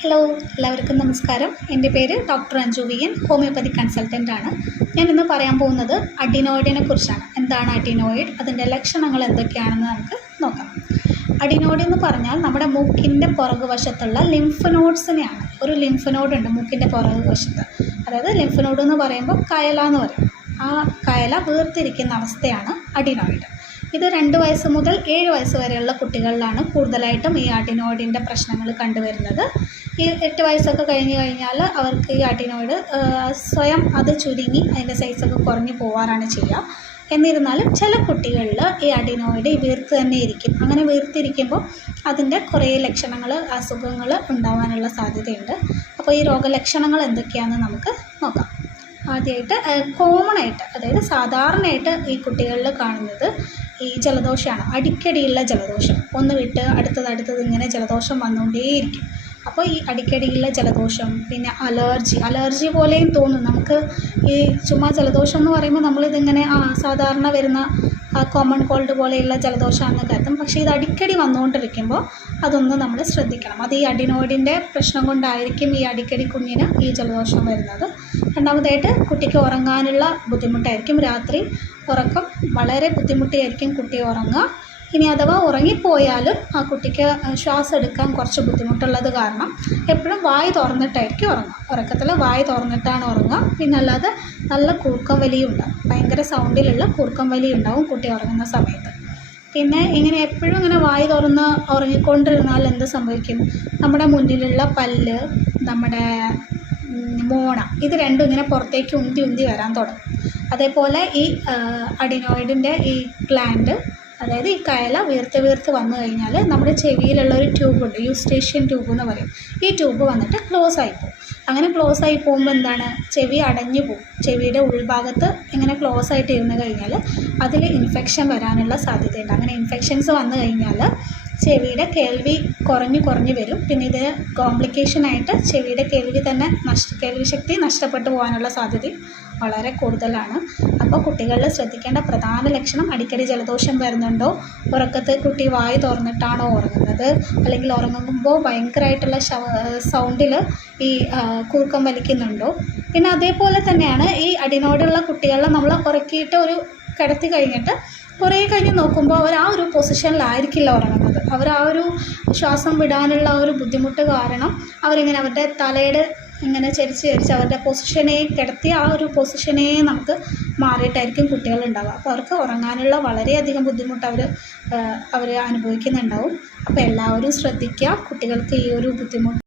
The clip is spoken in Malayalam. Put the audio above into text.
ഹലോ, എല്ലാവർക്കും നമസ്കാരം. എൻ്റെ പേര് doctor Anju V N, homoeopathy consultant ആണ്. ഞാൻ ഇന്ന് പറയാൻ പോകുന്നത് അഡിനോയിഡിനെ കുറിച്ചാണ്. എന്താണ് അഡിനോയിഡ്, അതിൻ്റെ ലക്ഷണങ്ങൾ എന്തൊക്കെയാണെന്ന് നമുക്ക് നോക്കാം. അഡിനോയിഡ് എന്ന് പറഞ്ഞാൽ നമ്മുടെ മൂക്കിൻ്റെ പുറകുവശത്തുള്ള ലിംഫ് നോഡ്സിനെയാണ്. ഒരു ലിംഫ് നോഡ് ഉണ്ട് മൂക്കിൻ്റെ പുറകുവശത്ത്, അതായത് ലിംഫ് നോഡ് എന്ന് പറയുമ്പോൾ കയല എന്ന് പറയും. ആ കയല വീർത്തിരിക്കുന്ന അവസ്ഥയാണ് അഡിനോയിഡ്. ഇത് 2 വയസ്സ് മുതൽ 7 വയസ്സ് വരെയുള്ള കുട്ടികളിലാണ് കൂടുതലായിട്ടും ഈ അഡിനോയിഡിൻ്റെ പ്രശ്നങ്ങൾ കണ്ടുവരുന്നത്. ഈ 8 വയസ്സൊക്കെ കഴിഞ്ഞ് കഴിഞ്ഞാൽ അവർക്ക് ഈ അഡിനോയിഡ് സ്വയം അത് ചുരുങ്ങി അതിൻ്റെ സൈസൊക്കെ കുറഞ്ഞു പോകാറാണ് ചെയ്യുക. എന്നിരുന്നാലും ചില കുട്ടികളിൽ ഈ അഡിനോയിഡ് വീർത്ത് തന്നെ ഇരിക്കും. അങ്ങനെ വീർത്തിരിക്കുമ്പോൾ അതിൻ്റെ കുറേ ലക്ഷണങ്ങൾ, അസുഖങ്ങൾ ഉണ്ടാകാനുള്ള സാധ്യതയുണ്ട്. അപ്പോൾ ഈ രോഗലക്ഷണങ്ങൾ എന്തൊക്കെയാണെന്ന് നമുക്ക് നോക്കാം. ആദ്യമായിട്ട് കോമൺ ആയിട്ട്, അതായത് സാധാരണയായിട്ട് ഈ കുട്ടികളിൽ കാണുന്നത് ഈ ജലദോഷമാണ്. അടിക്കടിയുള്ള ജലദോഷം, ഒന്ന് വിട്ട് അടുത്തത് ഇങ്ങനെ ജലദോഷം വന്നുകൊണ്ടേയിരിക്കും. അപ്പോൾ ഈ അടിക്കടിയുള്ള ജലദോഷം, പിന്നെ അലർജി പോലെയും തോന്നും നമുക്ക്. ഈ ചുമ്മാ ജലദോഷം എന്ന് പറയുമ്പോൾ നമ്മളിതിങ്ങനെ സാധാരണ വരുന്ന കോമൺ കോൾഡ് പോലെയുള്ള ജലദോഷമാണെന്ന് കരുതും. പക്ഷേ ഇത് അടിക്കടി വന്നുകൊണ്ടിരിക്കുമ്പോൾ അതൊന്ന് നമ്മൾ ശ്രദ്ധിക്കണം. അത് ഈ അഡിനോയിഡിൻ്റെ പ്രശ്നം കൊണ്ടായിരിക്കും ഈ അടിക്കടി കുഞ്ഞിന് ഈ ജലദോഷം വരുന്നത്. രണ്ടാമതായിട്ട് കുട്ടിക്ക് ഉറങ്ങാനുള്ള ബുദ്ധിമുട്ടായിരിക്കും. രാത്രി ഉറക്കം വളരെ ബുദ്ധിമുട്ടിയായിരിക്കും കുട്ടി ഉറങ്ങുക. ഇനി അഥവാ ഉറങ്ങിപ്പോയാലും ആ കുട്ടിക്ക് ശ്വാസം എടുക്കാൻ കുറച്ച് ബുദ്ധിമുട്ടുള്ളത് കാരണം എപ്പോഴും വായ് തുറന്നിട്ടായിരിക്കും ഉറങ്ങുക. ഉറക്കത്തിൽ വായ് തുറന്നിട്ടാണ് ഉറങ്ങുക. പിന്നെ അല്ലാതെ നല്ല കൂർക്കം വലിയും ഉണ്ടാവും, ഭയങ്കര സൗണ്ടിലുള്ള കൂർക്കം വലി ഉണ്ടാവും കുട്ടി ഉറങ്ങുന്ന സമയത്ത്. പിന്നെ ഇങ്ങനെ എപ്പോഴും ഇങ്ങനെ വായ് തുറന്ന് ഉറങ്ങിക്കൊണ്ടിരുന്നാൽ എന്ത് സംഭവിക്കും? നമ്മുടെ മുന്നിലുള്ള പല്ല്, നമ്മുടെ മോണ, ഇത് രണ്ടും ഇങ്ങനെ പുറത്തേക്ക് ഉന്തി വരാൻ തുടങ്ങും. അതേപോലെ ഈ അഡിനോയിഡിൻ്റെ ഈ ഗ്ലാൻഡ്, അതായത് ഈ കയല വീർത്ത് വന്നു കഴിഞ്ഞാൽ നമ്മുടെ ചെവിയിലുള്ള ഒരു ട്യൂബുണ്ട്, യൂസ്റ്റേഷ്യൻ ട്യൂബ് എന്ന് പറയും. ഈ ട്യൂബ് വന്നിട്ട് ക്ലോസ് ആയിപ്പോവും. അങ്ങനെ ക്ലോസ് ആയി പോകുമ്പോൾ എന്താണ്, ചെവി അടഞ്ഞു പോകും. ചെവിയുടെ ഉൾഭാഗത്ത് ഇങ്ങനെ ക്ലോസ് ആയിട്ട് ഇരുന്ന് കഴിഞ്ഞാൽ അതിൽ ഇൻഫെക്ഷൻ വരാനുള്ള സാധ്യതയുണ്ട്. അങ്ങനെ ഇൻഫെക്ഷൻസ് വന്നു കഴിഞ്ഞാൽ ചെവിയുടെ കേൾവി കുറഞ്ഞു വരും. പിന്നെ ഇത് കോംപ്ലിക്കേഷനായിട്ട് ചെവിയുടെ കേൾവി ശക്തി നഷ്ടപ്പെട്ടു പോകാനുള്ള സാധ്യതയും വളരെ കൂടുതലാണ്. അപ്പോൾ കുട്ടികളിൽ ശ്രദ്ധിക്കേണ്ട പ്രധാന ലക്ഷണം, അടിക്കടി ജലദോഷം വരുന്നുണ്ടോ, ഉറക്കത്ത് കുട്ടി വായ് തുറന്നിട്ടാണോ ഉറങ്ങുന്നത്, അല്ലെങ്കിൽ ഉറങ്ങുമ്പോൾ ഭയങ്കരമായിട്ടുള്ള സൗണ്ടിൽ ഈ കൂർക്കം വലിക്കുന്നുണ്ടോ. പിന്നെ അതേപോലെ തന്നെയാണ് ഈ അഡിനോയിഡുള്ള കുട്ടികളെ നമ്മൾ ഉറക്കിയിട്ട് കിടത്തി കഴിഞ്ഞിട്ട് കുറേ കഴിഞ്ഞ് നോക്കുമ്പോൾ അവർ ആ ഒരു പൊസിഷനിലായിരിക്കില്ല ഉറങ്ങുന്നത്. അവർ ആ ഒരു ശ്വാസം വിടാനുള്ള ഒരു ബുദ്ധിമുട്ട് കാരണം അവരിങ്ങനെ അവരുടെ തലയുടെ ഇങ്ങനെ ചരിച്ച് അവരുടെ പൊസിഷനെ കിടത്തി ആ ഒരു പൊസിഷനെ നമുക്ക് മാറിയിട്ടായിരിക്കും കുട്ടികളുണ്ടാവുക. അപ്പോൾ അവർക്ക് ഉറങ്ങാനുള്ള വളരെയധികം ബുദ്ധിമുട്ട് അവർ അനുഭവിക്കുന്നുണ്ടാവും. അപ്പോൾ എല്ലാവരും ശ്രദ്ധിക്കുക, കുട്ടികൾക്ക് ഈ ഒരു ബുദ്ധിമുട്ട്